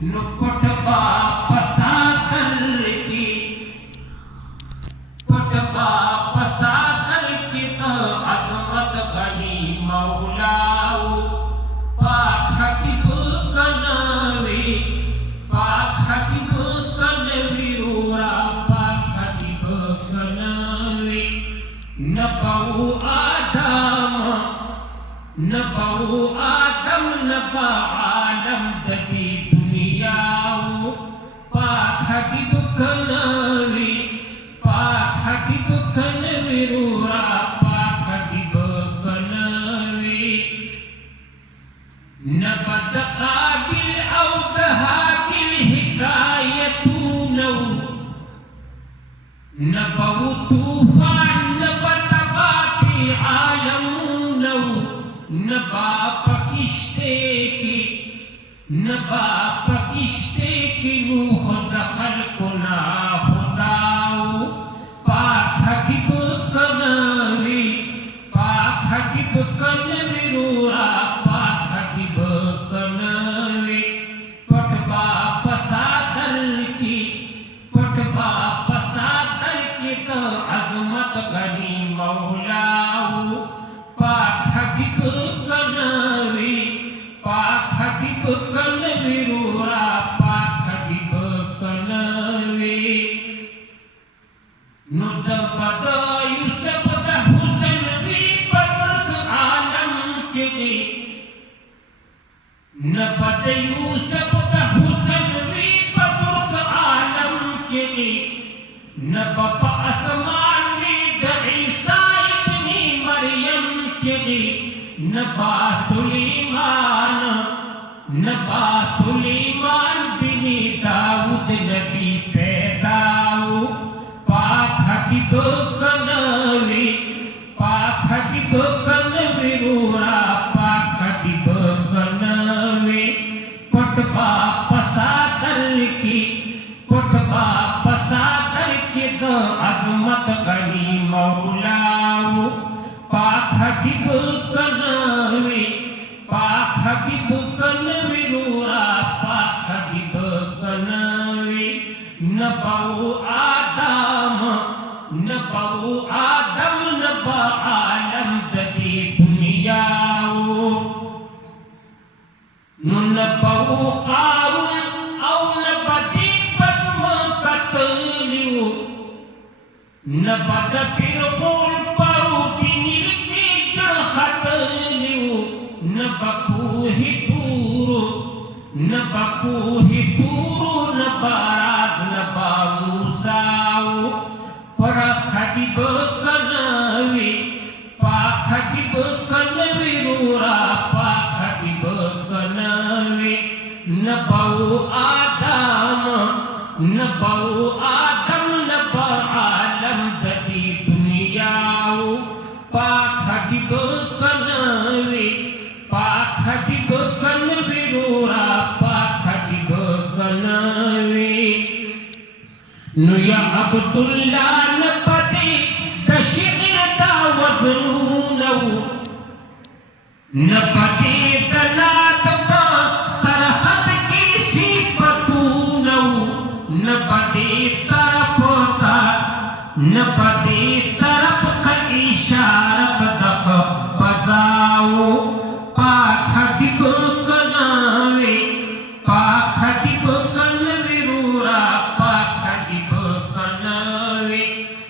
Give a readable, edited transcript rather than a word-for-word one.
پٹبا پساتر کی پٹبا پساتر کی تو عظمت غنی مولاو پاک حبیب کنوی پاک حبیب کنوی رورا پاک حبیب کنوی نبو آدم نبو آدم نبا عالم ددی دنیاو پاک حبیب کنوی پاک حبیب کنوی رورا پاک حبیب کنوی نبد قابل او دهابل حکایتونو نبو طوفان نبتبابی عالمونو نبا پکشتے کی نبا پکشتے کی نوح دخل کنا خداو پاک حبیب کنوی پاک حبیب کنوی رورا پاک حبیب کنوی پٹبا پساتر کی پٹبا پساتر کی تو عظمت غنی مولاو پاک حبیب کنوی پاک حبیب کنوی رورا پاک حبیب کنوی نو دبد یوسف دا حسن وی پترس عالم چگی نبد یوسف دا حسن وی پترس عالم چگی نبب اسمان وی دا عیسیٰ ابن مریم چگی نبا سلیمان نبا سلیمان بن داود نبی پیداو پاک حبیب کنوی پاک حبیب کنوی رورا پاک حبیب کنوی پٹبا پساتر کی پٹبا پساتر کی دو عظمت غنی مولاو پاک حبیب کنوی پاک حبیب کنوی رورا پاک حبیب کنوی نبو آدم نبو آدم نبا عالم ددی دنیاو نبو قارون او نبدی بدم قتلیو نبد فرعون پروتی نیلکی جڑ خطلیو نبکوہی تورو نبکوہی تورو نباراز نبا موسیٰو پاک حبیب کنوی پاک حبیب کنوی رورا پاک حبیب کنوی نبو آدم نبو آدم نبا عالم ددی دنیاو پاک حبیب کنوی پاک حبیب کنوی رورا پاک حبیب کنوی نو یا عبداللہ نپدی دشغر دا وزنونو نپدی دنات با سرحد کی صفتونو نپدی طرف تا نپدی